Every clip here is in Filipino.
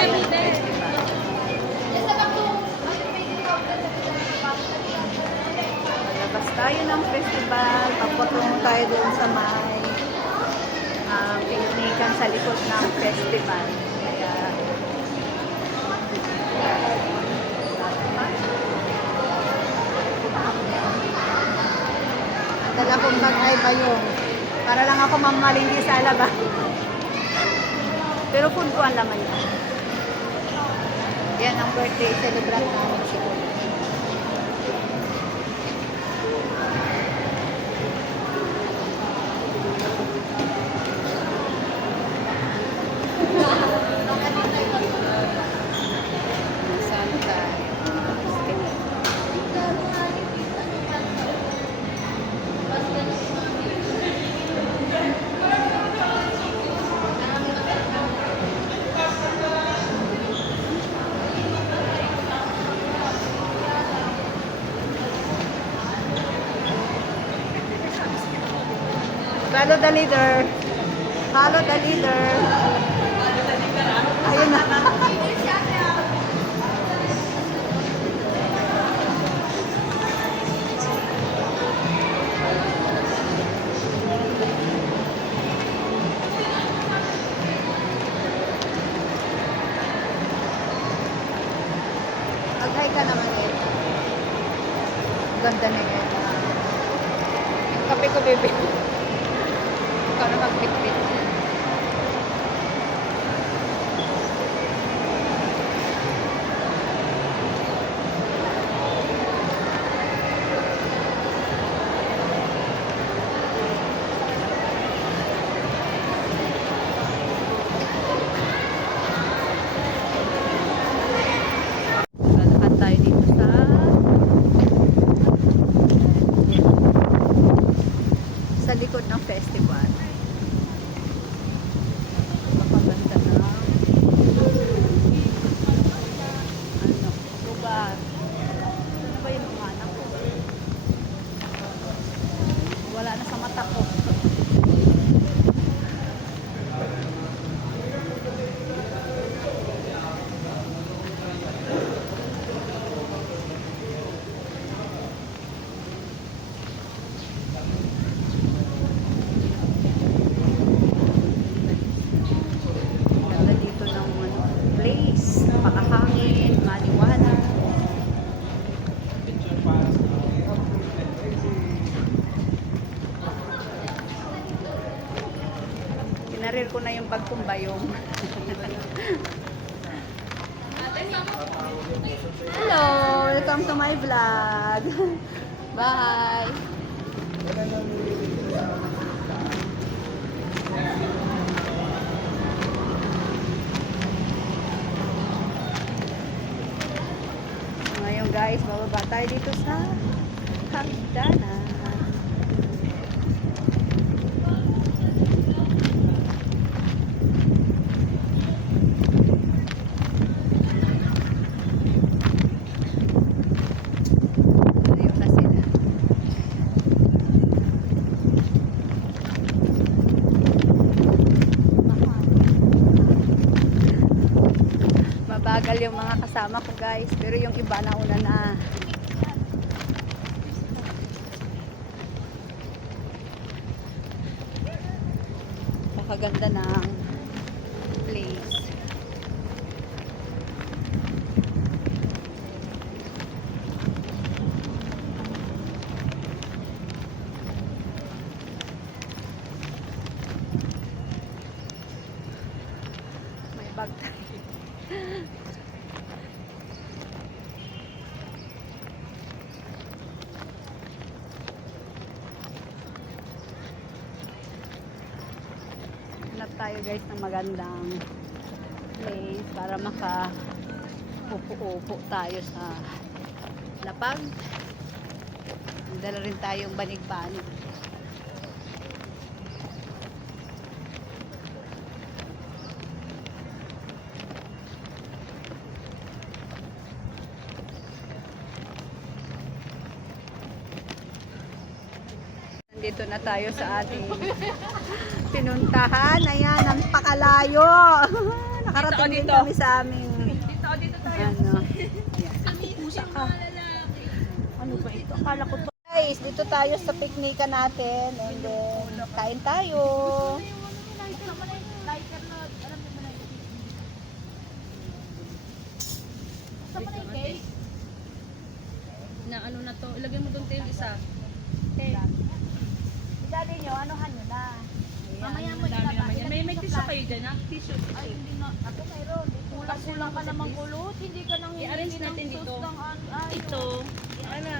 ng festival. Labas tayo ng festival, papatungo tayo doon sa may piknikan sa likod ng festival. Kaya, ang dala kong bag ay bayong. Para lang ako mamalinggi sa alaba. Pero food ko ang laman niya. Yan ang birthday celebrant namin siguro. Follow the leader. Follow the leader. Ayun na. Mag-hi ka naman eh. Ganda na yan. Yung kape ko, baby. Ikaw na mag-bit-bit. Lalakad tayo dito sa likod ng festival. Napakaganda na lugar. Ano ba yung mga anak ko? Wala na sa mata ko. Napakahangin, maliwanag. Kinarir ko na yung pagkumbayong. Hello! Welcome to my vlog. Bye! Guys, bababa tayo dito sa hagdanan. Ayun na sila. Mabagal yung mga kasama ko guys, pero yung iba nauna na. Napakaganda ng place. May bag tayo. Hanap tayo guys ng magandang place para maka-upo-upo tayo sa lapag. Dala rin tayong banig-banig. Dito na tayo sa ating pinuntahan. Ayan, ang pakalayo. Nakarating din Dito. kami sa aming, Dito tayo. ano. Pusa ka. Ano ba ito? Akala ko to. Guys, dito tayo sa piknika natin. And then, kain tayo. Na ano na to, ilagay mo doon tayo isa. Dali nyo, anuhan nyo na. Mamaya mo naman yan. May tissue kayo dyan, ha? Tissue. Ay, hindi na. Ako mayroon. Kulang ka naman kulot. Hindi ka nang I-arrange natin dito. Ito. Ano?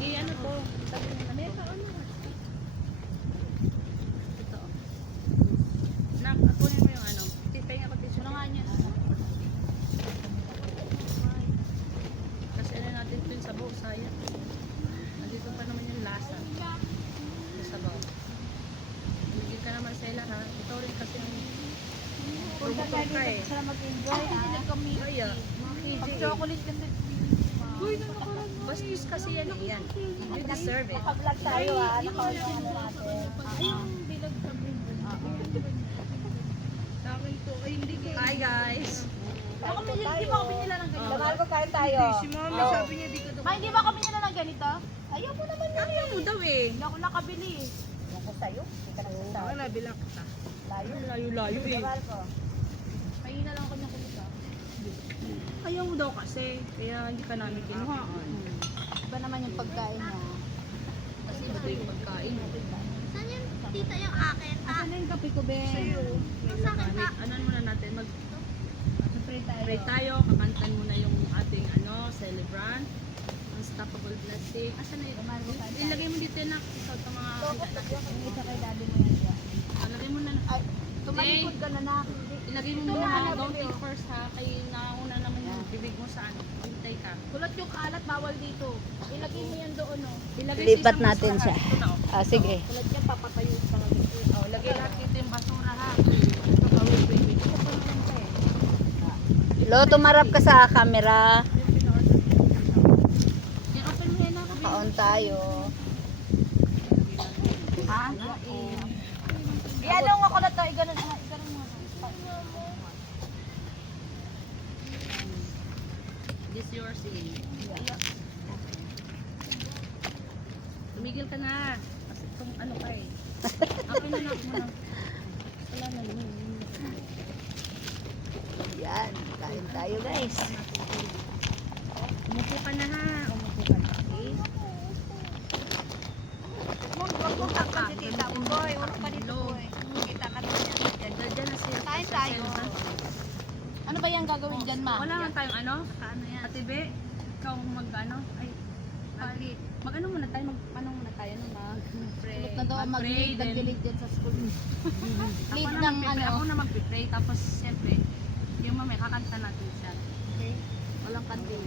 I-ano to? Sabi mo na. Ano? Ito. Nak, kunin mo yung ano. Tipay ako tissue. Wala nga niya. Kasi ano natin ito yung sabaw. Sayang. Nandito pa naman yung lasa. Yung sabaw. Bigyan ka naman sa ilan ha. Ito rin kasi yung promotor ka eh. Sana mag-enjoy. Kaya, mga KJ. Chocolate ganda. Bastos kasi yan eh. Yan. You deserve it. Pag-vlog tayo ha. Nakaon yung ano natin. Sa akin to. Ay, hindi. Hi guys. Hindi ba kami nila ng ganito? Lamal ko kain tayo. Si mama sabi niya di ka daw. Ma, hindi ba kami nila ng ganito? Ayaw mo naman na. Ayaw mo daw eh. Hindi ako nakabili. Yung ko sa'yo. Hindi ka nagsasabi. nabilang kita. Layo. Layo-layo eh. Lamal ko. Pahingi na lang ako ng kumita. Ayaw mo daw kasi. Kaya hindi ka namin kinuha. Iba naman yung pagkain niya. Kasi iba to yung pagkain. Saan yung tita yung akin? Ano yung kape ko, Ben? Sa'yo. Sa akin pa. Ano muna natin? Pray tayo. Pray tayo. Kakantan muna yung ating celebrant. Unstoppable blessing. Asan na yun? Lamal ko kain tayo. Ilagay mo dito na. Ikaw sa mga Yung isa kay daddy mo yan dyan. Ilagay mo na. Ay, tumalikod ka na na. Hindi. Ilagay mo Ito muna. na, Don't video. take first ha. Kay nauna naman yung bibig mo sa ano. Hintay ka. Kulot yung kalat, bawal dito. Ilagay mo yan doon, no? Ilagay Lipat sa isang natin basurahan. siya. Ito na, oh. Ah, sige. Kulad yan, papatayo pa lang ito. Oh, lagay lahat dito yung basura ha. Ito pa, wait. Ito pa naman siya eh. Lo, tumarap ka sa camera. Yung pina-order ko. Yan, open mo yan ako. Kaon tayo. Ha? Iano nga ko na to, iganon mo. This yours eh. Tumigil ka na. Kasi itong ano ka eh. Akin na lang muna. Wala na naman. Yan, kain tayo guys. Umupo ka na ha. Umupo ka na. Okay? Huwag mo takpan si tita mo, boy. Huwag pa dito, Low. boy. Kita ka niya. Diyan na siya. Kain tayo. Ano ba yung gagawin dyan, ma? Wala nga tayong ano? Kaano yan? Ate Be, ikaw mag-ano? Ay, mag-ano muna tayo? Mag-ano muna tayo? Mag-pray. Kulot na daw Mag-pray, mag-lead then- ng gilig dyan sa school. Ako Lead na ng mag-pray. Ako ano. na mag-pray. Tapos, siyempre, yung mamaya, kakanta natin siya. Okay. Walang kantin.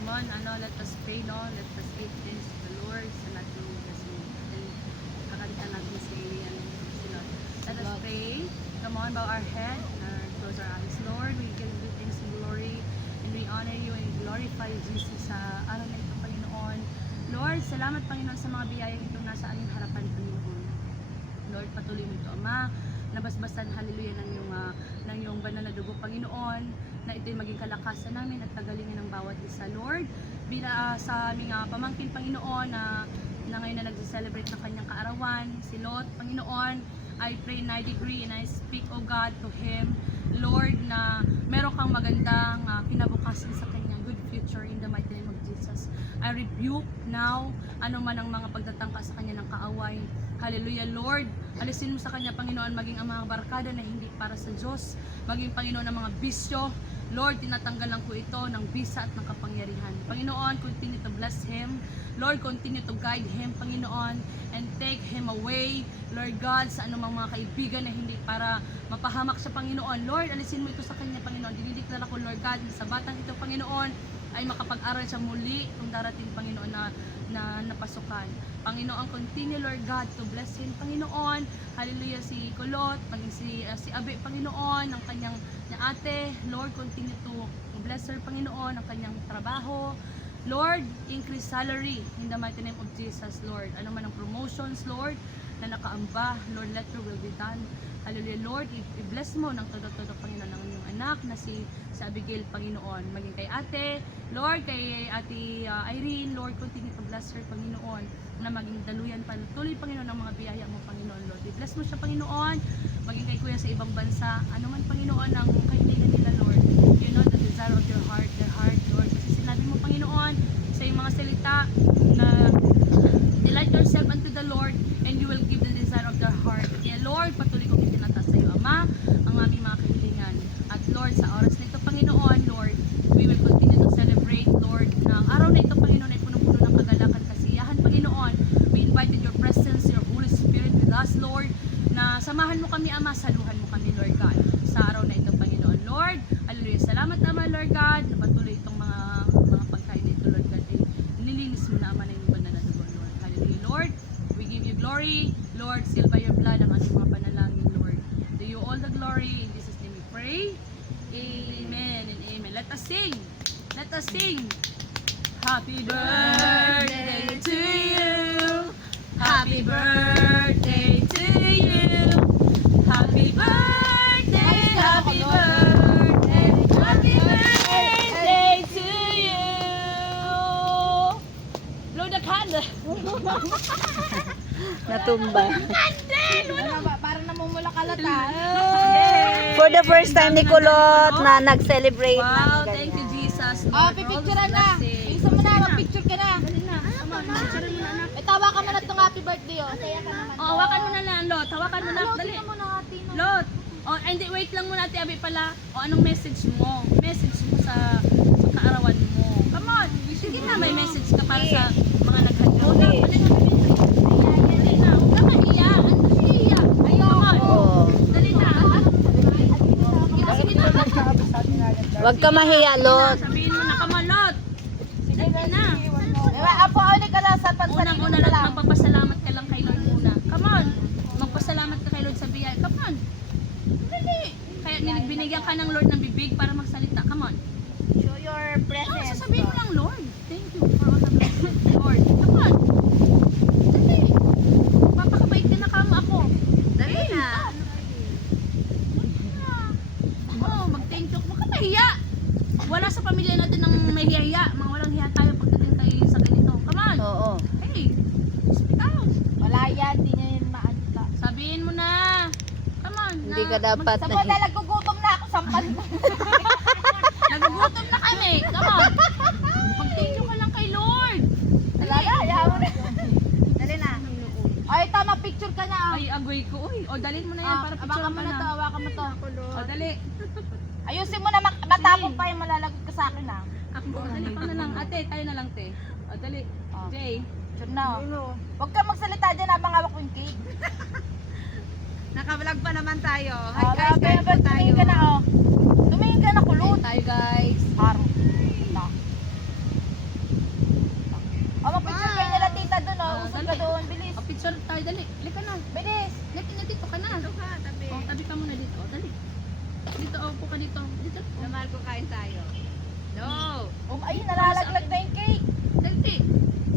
Come on, let us pray, no? Let us give thanks to the Lord sa lahat ng blessing. And kakanta natin si Lord. Let us pray. Come on, bow our head, close our eyes. Lord, we give you thanks and glory, and we honor you and glorify you, Jesus, sa araw na ito, Panginoon. Lord, salamat, Panginoon, sa mga biyayang ito nasa aming harapan, Panginoon. Lord, patuloy mo ito, Ama. Nabasbasan, hallelujah, ng iyong banal na dugo, Panginoon, na ito'y maging kalakasan namin at kagalingan ng bawat isa, Lord. Sa aming pamangkin, Panginoon, na ngayon na nag-celebrate ng kanyang kaarawan, si Lot, Panginoon, I pray and I decree and I speak, O God, to him, Lord, na meron kang magandang kinabukasan sa kanyang good future in the mighty name of Jesus. I rebuke now anuman ang mga pagtatangka sa kanya ng kaaway. Hallelujah, Lord. Alisin mo sa kanya, Panginoon, maging ang mga barkada na hindi para sa Diyos. Maging, Panginoon, ang mga bisyo. Lord, tinatanggalan ko ito ng bisa at ng kapangyarihan. Panginoon, continue to bless him. Lord, continue to guide him, Panginoon, and take him away, Lord God, sa anumang mga kaibigan na hindi para mapahamak sa Panginoon. Lord, alisin mo ito sa kanya, Panginoon. Dinideklara ko, Lord God, sa batang ito, Panginoon, ay makapag-aral siya muli kung darating, Panginoon, na napasukan. Panginoon, continue, Lord God, to bless him, Panginoon. Hallelujah, si Kulot, si Abe, Panginoon, ang kanyang ate. Lord, continue to bless her, Panginoon, ang kanyang trabaho. Lord, increase salary in the mighty name of Jesus, Lord. Ano man ang promotions, Lord, na nakaamba. Lord, let your will be done. Hallelujah, Lord, i-bless mo ng todo-todo, Panginoon, ang inyong anak na si Abigail, Panginoon. Maging kay ate, Lord, kay ate Irene, Lord, continue to bless her, Panginoon, na maging daluyan pa, tuloy, Panginoon, ng mga biyaya mo, Panginoon, Lord. I-bless mo siya, Panginoon, maging kay kuya sa ibang bansa, ano man, Panginoon, ang kahilingan nila, Lord. You know the desire of their heart, Lord. Kasi sinabi mo, Panginoon, sa iyong mga salita, na delight yourself unto the Lord, and you will give the desire of their heart. Kaya, Lord, patuloy kong itinataas sa iyo, Ama, ang aming mga kahilingan. At Lord, sa oras na ito, Panginoon, Lord, we will continue to celebrate, Lord, na ang araw na ito, Panginoon, ay punong-puno ng kagalakan, kasiyahan, Panginoon. We invited your presence, your Holy Spirit with us, Lord, na samahan mo kami, Ama, saluhan mo kami, Lord God, sa araw na ito, Panginoon. Lord, hallelujah, salamat, Ama, Lord God, na patuloy itong mga pagkain na ito, Lord God, ay nililinis mo na, Ama, na yung banda na dugo, Lord. Hallelujah, Lord, we give you glory, Lord, seal by your blood ang ating mga panalangin, Lord. To you all the glory, in Jesus' name we pray. Amen and amen. Let us sing. Let us sing. Happy birthday to you. Happy birthday to you. Happy birthday. Happy birthday. Happy birthday to you. Blow the candle. Natumba. Parang namumula kalata. For the first time ni Kulot na nag-celebrate Wow, ng thank you, ganyan. Jesus. Oh, Lord, pipicturean all na. those blessings. Isa mo na, mag-picture ka na. Dali na. Come on, picturean mo na, anak. May tawa ka mo na itong happy birthday, oh. Kaya ka naman. Oh, hawakan mo na lang, Lot. Hawakan mo na. Dali. Tingnan mo na, Tino. Lot. Oh, hindi, wait lang muna, Ate Abi pala. Oh, anong message mo? Message mo sa kaarawan mo. Come on. Sige na, may message ka para sa mga naghadyo. Dali na, dali na. Huwag ka mahiya. Ano mahiya? Come on. Oo. Dali na. Sige na. Huwag ka mahiya, Lot. Sabihin mo na, come on, Lot. Sige na. Apo, ulit ka na sa Unang-una lang, magpapasalamat ka lang kay Lord muna. Come on. Magpasalamat ka kay Lord sa biyaya. Come on. Dali. Kaya binigyan ka ng Lord ng bibig para magsalita. Come on. Show your Oh, presence. sasabihin mo lang, Lord. Thank you for all the blessings, Lord. Come on. Dali. Papakabait ka na kamo ako. Dali na. Oh, mag-thank you. Huwag ka mahiya. Wala sa pamilya natin ng may hiya. Mga walang hiya tayo pagdating tayo sa ganito. Come on. Oo. Hey. Speak out. Wala yan, di niya yun maanta. Sabihin mo na. Come on. Hindi ka dapat Sa mga nagugutom na ako, sampan mo. Nagugutom na kami. Come on. Mag-thank you ka lang kay Lord. Wala na, ayaw mo na. Dali na. Ay, tama, picture ka na. Ay, agoy ko. Uy, o dalhin mo na yan para picture Awakan mo ka na to, na. awakan mo to. O dali. Ayusin mo na, matapon pa yung malalagot ka sa akin, ha. Ako, dali pa na lang. Ate, tayo na lang, te. O dali. Oh. Jay. Picture na. Huwag ka magsalita dyan habang hawak ko yung cake. Naka-vlog pa naman tayo. Tumingin ka na, oh. Tumingin ka na, kulot. Tayo, guys. Haro. Oh, mag-picture kayo nila tita dun, oh. Usap ka doon, bilis. O picture tayo, dali. Dali ka na. Bilis. Dali na dito ka na. Dito ka, tabi. O, tabi ka muna dito. O, dali. Dito, upo ka dito. Dito. Namal ko kain tayo. No. Oh, ay, nalalaglag na yung cake. Dali.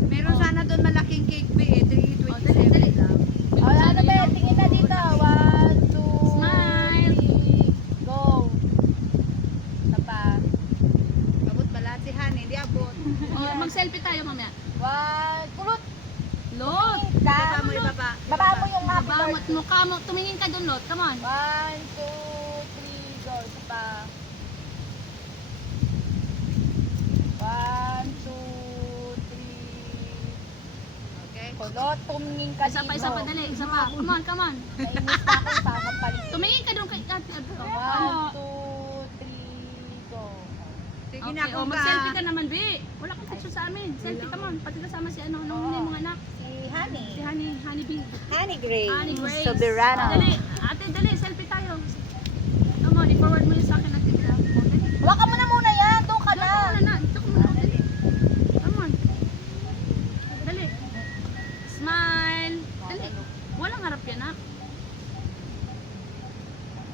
Meron sana doon malaking cake ba eh, O, dali, dali. 327 lang. Oh, ano ba yan? Tingin na dito. 1, 2, Smile. 3, go. Tapa. Abot pala si Han, hindi abot. O, mag-selfie tayo mamaya. 1, kulot. Lot. Ka. Baba mo yung baba. Baba mo yung happy Baba mo at birthday. mukha mo. Tumingin ka dun, Lot. Come on. 1, 2, 3, go. Isa pa. 1, 2, 3. Okay? Kulot, tumingin ka Isa dito. pa, isa pa, dali. Isa pa. Come on, come on. Nainis na ako sa palit. Tumingin ka dun kay Ate. 1, 2, 3, go. Sige Okay, na o kung mag-selfie ka naman, Bi. Wala kang picture sa amin. Selfie ka man. Pati kasama si ano, nung yung mga anak. Si Honey. Si Honey B. Honey Grace. Honey Grace. Soberano. Dali. Ate, dali. Selfie tayo. Come on, i-forward mo yun sa akin, Ate. Dali. Huwag mo na muna yan. Doon ka Dito na. ka muna na. Dito ka muna. Dali. Come on. Dali. Smile. Dali. Walang harap yan, ha?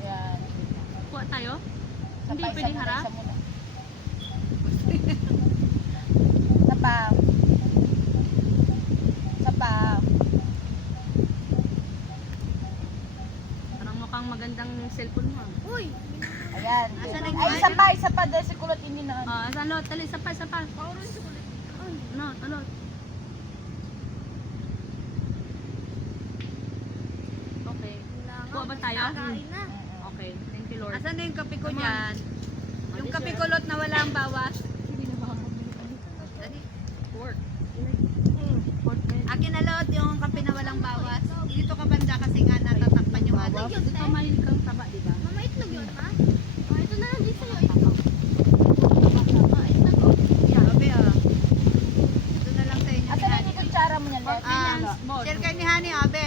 Yan. Kuha tayo. Isa Hindi pa, isa pwedeng muna, harap. isa muna. Isa pa. Isa pa. magandang cellphone mo. Uy! Ayan. Asan ang Ay, isa pa dahil si kulot hindi na. Saan lot? Tali, isa pa. No, talot. Okay. Kuha ba tayo? Kakain na. Okay. Thank you, Lord. Asan na yung kape ko Come on. dyan? Yung This kape year. kulot na wala ang bawas. Dali. Pork. Hmm. Pork bread. Akin na lot yung kape na walang bawas. Dito ka banda kasi nga natatakpan yung ano. Ito mahilig kang taba, di ba? Mama, itlog yun, ma? Ito na lang dito yung itlog. Itlog. Sabi ah. Ito na lang sa inyo. Asan na yung kutsara mo niyan, Let? Share kay ni Hani, abe.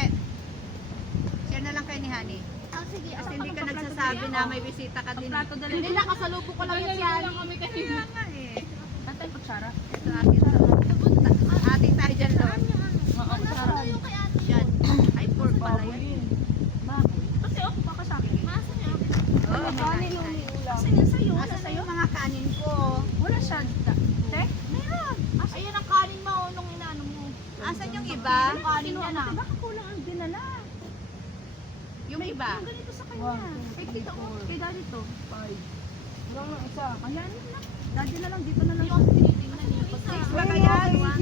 Share na lang kay ni Hani. Ah, sige. Kasi hindi ka nagsasabi na may bisita ka din. Plato dali. Hindi, nakasalubo ko lang yan si Ani. Kaya nga eh. Tatay kutsara. Ito atin. Ating tayo dyan, Lord. Oo, Nasa kutsara. na yung kay Ate? Yan. Ay, pork pala yan. Baboy. Kasi ako pa ka sa akin. Masa niya? Oh, Kanin yung ulam. Kasi yan sa'yo. Asa na yung mga kanin ko? Wala siya. Te? Meron. Ayun ang kanin mo nung inaano mo. Asan yung iba? Kanin niya na. Baka kulang ang dinala. Yung iba? Yung ganito sa kanya. Kay tito ko. Kay daddy to. Kulang ng isa. Ayan na. Daddy na lang. Dito na lang. Yung tinitingnan niyo. Six ba kaya? Kulang.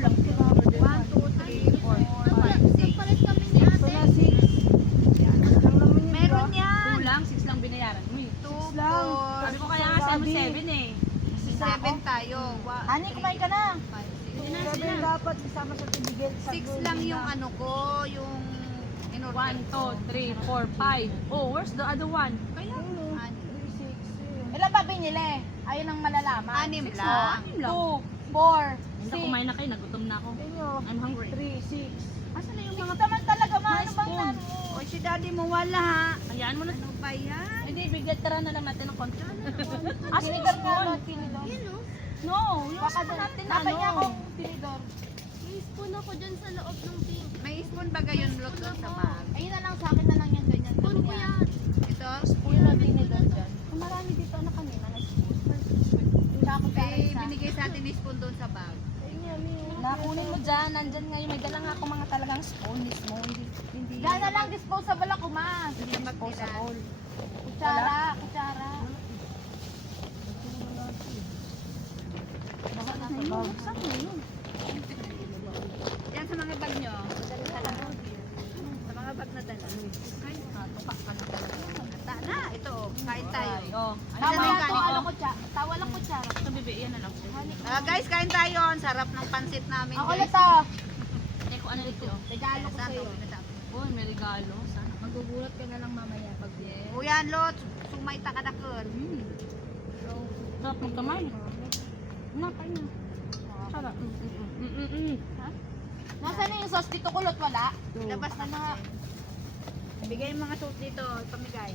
1, 2, 3, 4, 5, 6. Nagpalit kami ni Ate. Wala 6. Lang naman yun. Meron yan. Kulang. 6 lang binayaran mo eh. 2, lang. 4, Sabi ko kaya nga sa'yo 7 eh. 7 tayo. Hani, kumain ka na. 5, 6. 7 dapat isama sa tibigil. 6 lang yung ano ko, yung in 1, order 2, 3, 4, 5. Oh, where's the other one? Kaya, Ilan ba binili? Ayun ang malalaman. 6 lang. 6 lang. 2, 4, Hindi kumain na kayo. Nagutom na ako. I'm hungry. 3, 6. Asan na yung 6 mga... naman talaga, ma. May Ano bang spoon. ano? O si daddy mo wala ha. Hayaan mo na. Ano ba yan? Hindi, bigyan tara na lang natin ng konti. Asan yung Tinidor nga, spoon? no? Tinidor. Yun o. No, yung Baka spoon natin na Nasa niya ano. akong tinidor. May spoon ako dyan sa loob ng pink. May spoon ba gayon lot doon sa bag? Ayun na lang sa akin na lang yan, ganyan. Spoon ko yan. Ito? Spoon lang tinidor dyan. Kung marami dito na kanina na spoon. Tsaka ko para May isa. binigay sa atin ni spoon doon sa bag. Nakunin mo dyan. Nandyan ngayon. May dala nga ako mga talagang spoon mismo. Hindi. Dahil na lang disposable ako, ma. Hindi disposable. Kutsara, kutsara. Buksan mo yun. Yan sa mga bag nyo. Sa mga bag na dala. Ay, Tuka ka na talaga. hata na. Ito, oh, kain tayo. Oh. Ano Tawa na yung lang kanin ano ko? kutsara. Tawa lang kutsara. Ito, bibi. Yan na lang. Guys, kain tayo. Ang sarap ng pansit namin, Ako guys. ulit ah. Teko, ano dito? Regalo ko Saan sa'yo. to? Pinatapon. Uy, may regalo. Sana. Magugulat ka na lang mamaya pag O yan, Lot. Sumay ta ka na kun. Sarap magkamay. Napay na. Sarap. Nasaan na yung sauce dito kulot? Wala? Labas na mga. Bigay yung mga suit dito. Pamigay.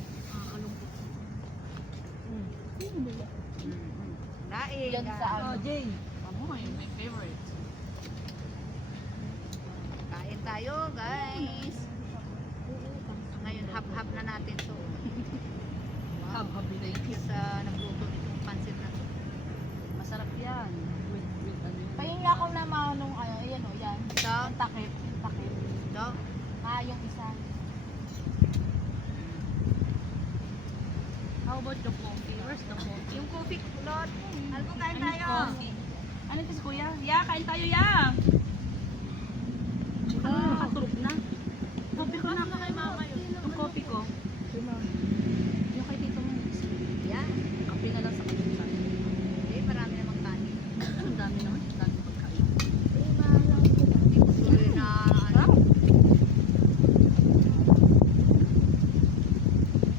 Daing. Yan sa ano. Jay. Amoy, my favorite. Kain tayo, guys. Ngayon, hap-hap na natin to. Hab-habi na Thank you sa nagluto nitong pansit na to. Masarap yan. With ano yun. Pahingi ako na manong ano, ayan o, yan. Ito, Yung takip, takip. ito. Ah, yung isa. How about the coffee? Where's the coffee? Yung coffee, Lot. Alam mo, kain Ano tayo. coffee? Ano ito si kuya? Ya, kain tayo ya! Nakatulog na. Coffee ko na. Yung coffee ko. Yung kay tito mo. Yan. Kape na lang sa kanila. Eh, marami namang kanin. Ang dami naman. Ang dami pagkain. Tuloy na, ano.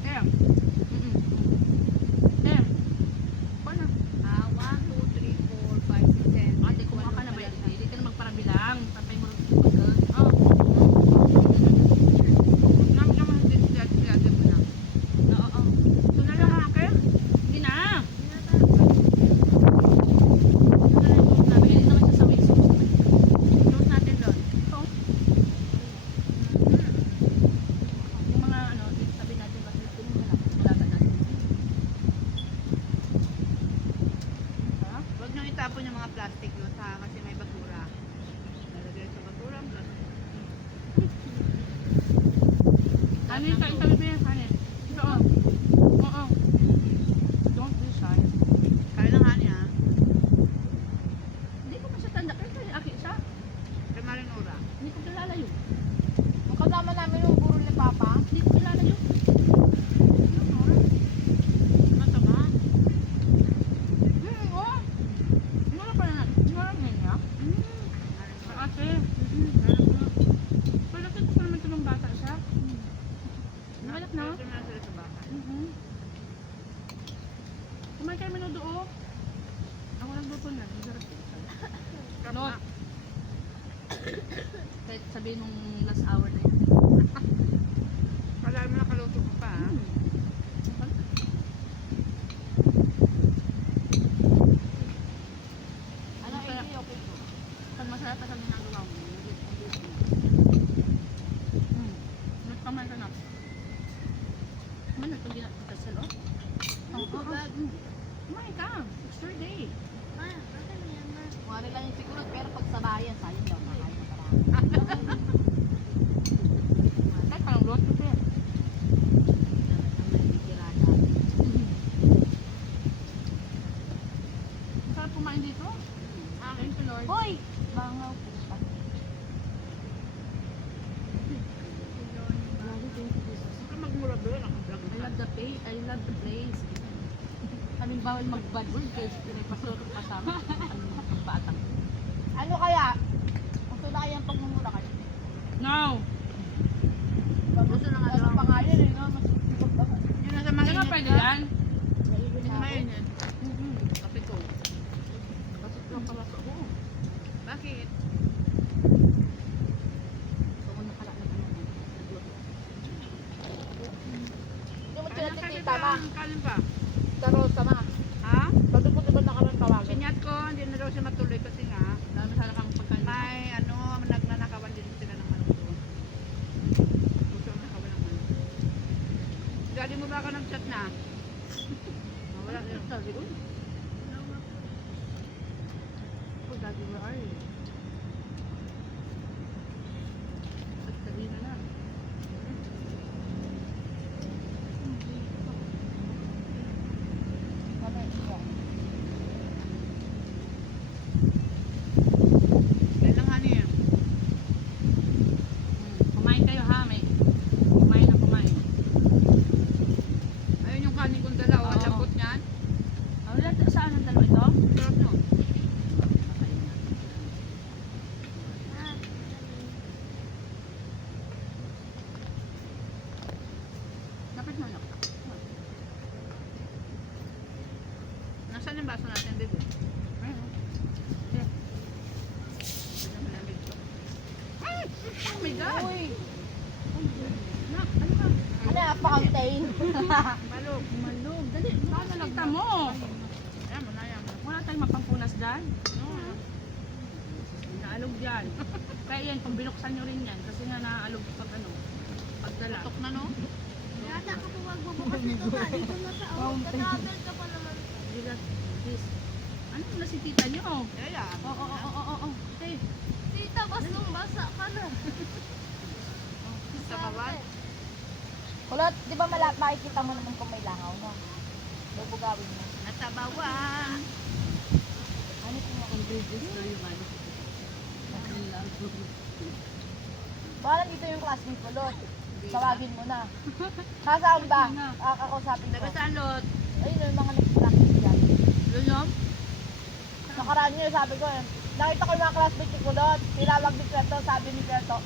There. There. Paano? 1, 2, 3, 4, 5, 6, 7. Ate, kumuha ka na ba? Hindi ka na magparabili Ano yung sabi mo yan, honey? Ito, oh. Oo. Don't be shy. Kaya lang hani ha. Hindi ko pa siya tanda. Pero kaya aki siya. Kay Marinora. Hindi ko kilala yun. Ang kasama namin yung burol ni Papa. Hindi ko kilala yun. Mataba. Oo. Wala pa na. Wala na niya. Ate. Pero nakita ko naman ito nung bata siya. Malak na. Sila sa baka. Kumain kayo minudo, oh. Ako nagluto na. Masarap yun. No. Kahit sabihin nung last hour na yun. Kala mo nakaluto ko pa ha. Ano, Amy, okay po. Pag masarap pa sa ginagawa mo, nagkamay ka na. Man, nagpagin na kita sila, oh. Kumain ka. It's your day. Kumari lang yung siguro, pero pag sabayan, sayang daw, makain na parang. Kahit parang lot ko yan. Sarap kumain dito. Thank you, Lord. Hoy! Bangaw po pa. Huwag ka magmura doon. Nakablog I love the pay. I love the place. Kaming bawal mag-bad word kasi pinagpasok kasama. Ang batang. Ano kaya? Gusto na kayang pagmumura kayo? No! Gusto na nga Ano lang. pa nga yun, eh, no? Mas Yun na sa Hindi nga mainit. pwede yan. naiinis Sa na ako. mainit. Kape ko. Kasi ito pala ko. Bakit? So, kung nakala na Hindi mo sila titita, ma. Kanin pa. Sa Rosa, ma. Ha? Sabi ko, di ba nakaroon tawagin? Sinyat ko, hindi na daw siya matuloy kasi nga, Dami sana kang pagkain. may ano, nagnanakawan din sila ng manok doon. Gusto ang nakawan ng manok. Daddy mo ba ako nag-chat na? Wala din. Sabi ko. Oh, Daddy, where are you? Sabihin na lang. Kailan nga niya? Kumain kayo ha, may. Kumain na kumain. Ayun yung kanin kong dala, Oo. ang lambot niyan. Wala, saan ang dalawa ito? Sarap no? Dapat mo na. Nasaan yung baso natin, bebe? Oh my God! Uy! Nak, ano ba? Ano, pa-contain? Malog. Malog. Dali, baka nalagta mo. Ayan mo na, ayan mo. Wala tayong mapampunas dyan. No, Naalog dyan. Kaya yan, kung binuksan nyo rin yan, kasi nga naaalog pag ano, pagdala. Tok na no? Yata ka po magbubukas nito ka. Dito na sa awag. Tatabel ka pa naman. Bigat, this. Ano na si tita nyo? Kaya, Oo. Okay. Tita, basong-basa ka na. sa bawal. Kulot, di ba makikita mo naman kung may langaw, no? Bubugawin mo. Nasa bawal. Ano kung mga Ingredients na yung ano. Parang dito yung classmate ko, Lot. Tawagin mo na. Nasaan ba? Kakausapin ko. Taga saan, Lot? Ayun yung mga nag-practice dyan. Yun yun? Nakaraan nyo, sabi ko, nakita ko yung mga classmate ni Kulot. Tinawag ni Kweto, sabi ni Kweto.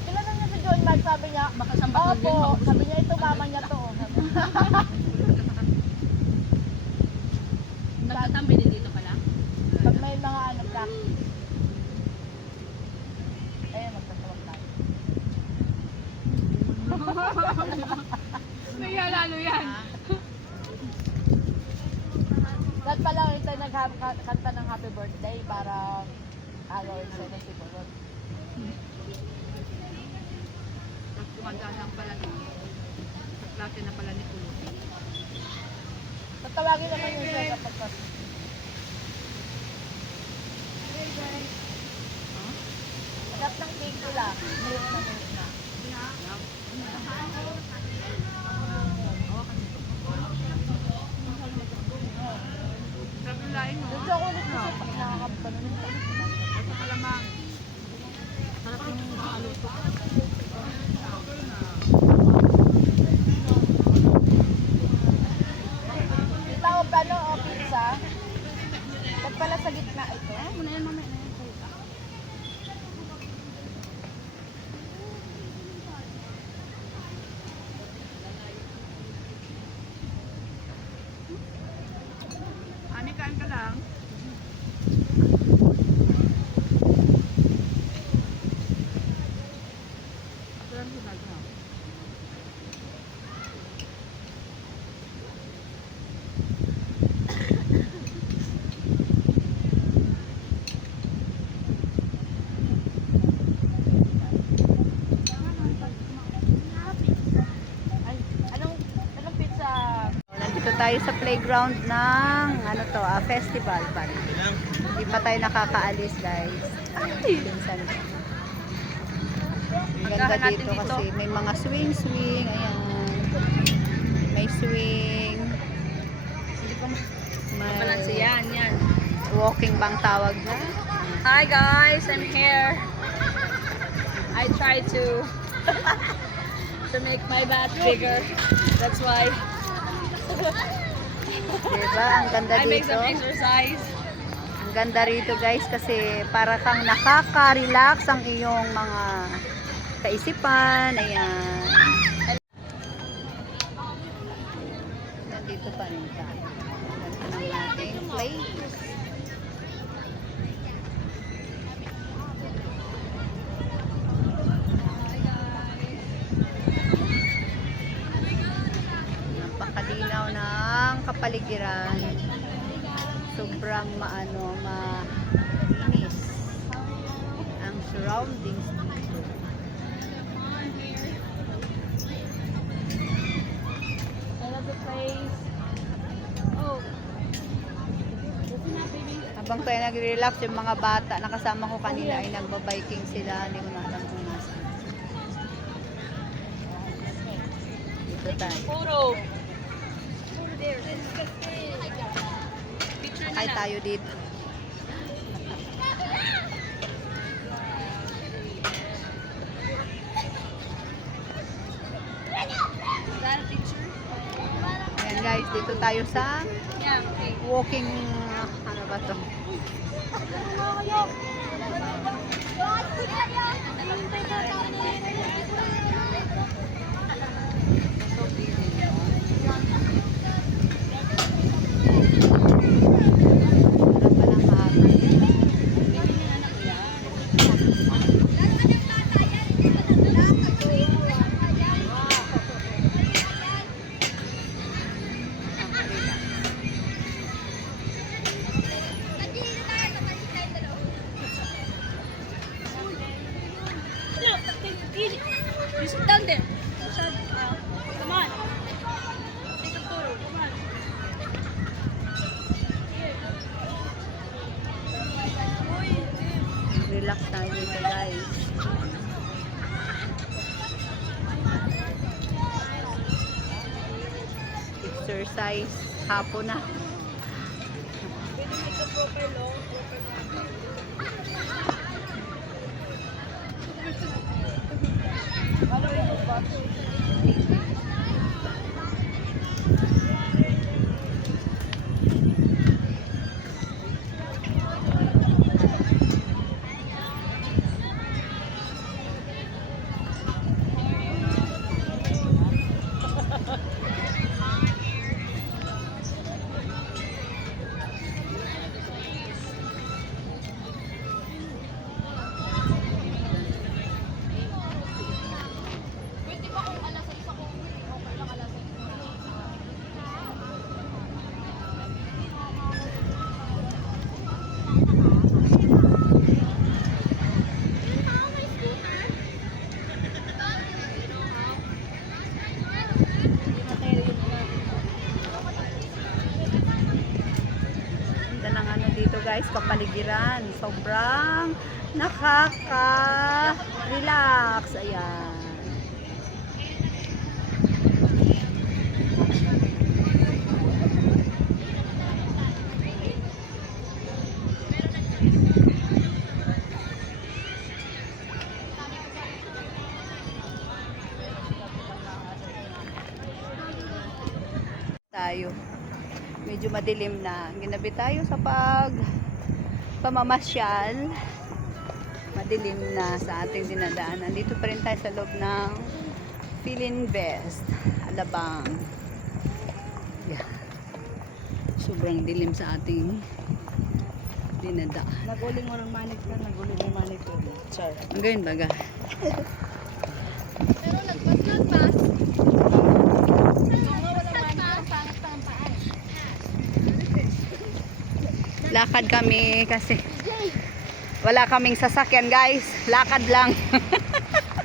Kilala niya si John Mark, sabi niya. Baka sa bakal din, Opo, maubos sabi mo. niya, ito mama niya to. Nagtatambay din dito pala? Pag may mga ano, practice. Ayun, magtatawag tayo. Naya lalo yan. Lahat pala ito nagkanta ng happy birthday para agawin sa si Kulot. Tapos kumandaan lang pala ni klase na pala ni Kulo. Tatawagin naman yung siya kapag Sarap ng cake nila. Milk na milk na. Ay, anong pizza? Nandito tayo sa playground ng ano to, festival pa. Hindi pa tayo nakakaalis, guys. Pinsan. Ang ganda Puntahan natin dito dito. kasi may mga swing. Ayan. May swing. May Balanse yan. walking bang tawag na. Hi guys, I'm here. I try to to make my butt bigger. That's why Diba? Ang ganda I make dito. some exercise. Ang ganda rito, guys, kasi para kang nakaka-relax ang iyong mga kaisipan. Ayan. Nandito pa rin tayo. Nandito ng ating place. Napakalinaw ng kapaligiran. Sobrang malinis ang surroundings dito. I love the place. Oh. Habang tayo nag-relax, yung mga bata na kasama ko kanina ay nagbabiking sila. Hindi ko na alam kung nasaan. Dito tayo. Photo. Picture Kaya tayo dito. Is that a picture? Ayan guys, dito tayo sa Yeah, okay. walking, ano ba to? Para palang hapon. You sit down there. Come on. Take a photo. Come on. Relax tayo dito guys. Exercise hapon na. Ganda ng ano dito guys, kapaligiran. Sobrang nakaka-relax. Ayan. Tayo. Medyo madilim na. Ginabi tayo sa pamamasyal. Madilim na sa ating dinadaanan. Dito pa rin tayo sa loob ng Philinvest, Alabang. Yeah. Sobrang dilim sa ating dinadaan. Naguling mo ng manit na, naguling mo ng manit ko. Char. Ang ganyan baga. Pero Lakad kami kasi wala kaming sasakyan guys. Lakad lang.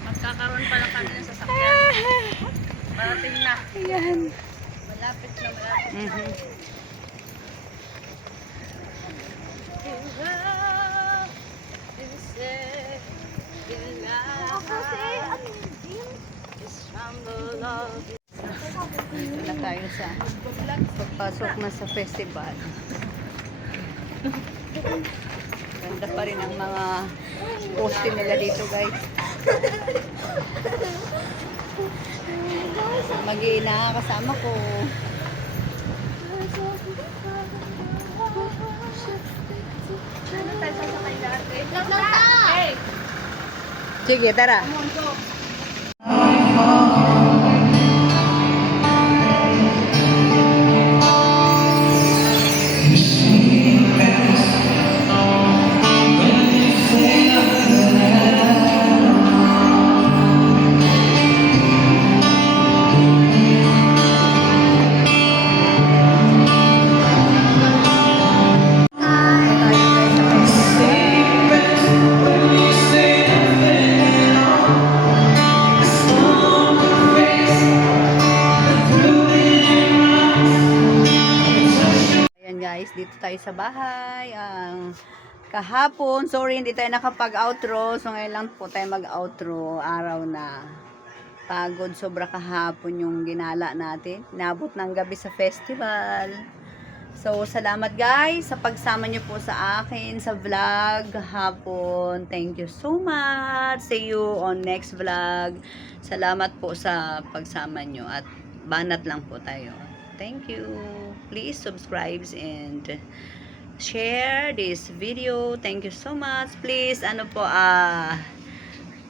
Magkakaroon pala kami ng sasakyan. Parating na. Ayan. Malapit na, malapit na. Mhm. Dito na tayo sa pagpasok na sa festival. Ganda pa rin ang mga poste nila dito guys. Mag-iina kasama ko. Sige, tara. Ayan guys, dito tayo sa bahay. Kahapon, sorry hindi tayo nakapag-outro. So ngayon lang po tayo mag-outro. Araw na. Pagod sobra kahapon yung ginala natin. Inabot ng gabi sa festival. So salamat guys sa pagsama niyo po sa akin sa vlog hapon. Thank you so much. See you on next vlog. Salamat po sa pagsama niyo at banat lang po tayo. Thank you. Please subscribe and share this video. Thank you so much. Please,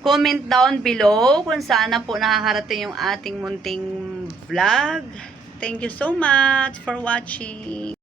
comment down below kung saan na po nakakarating yung ating munting vlog. Thank you so much for watching.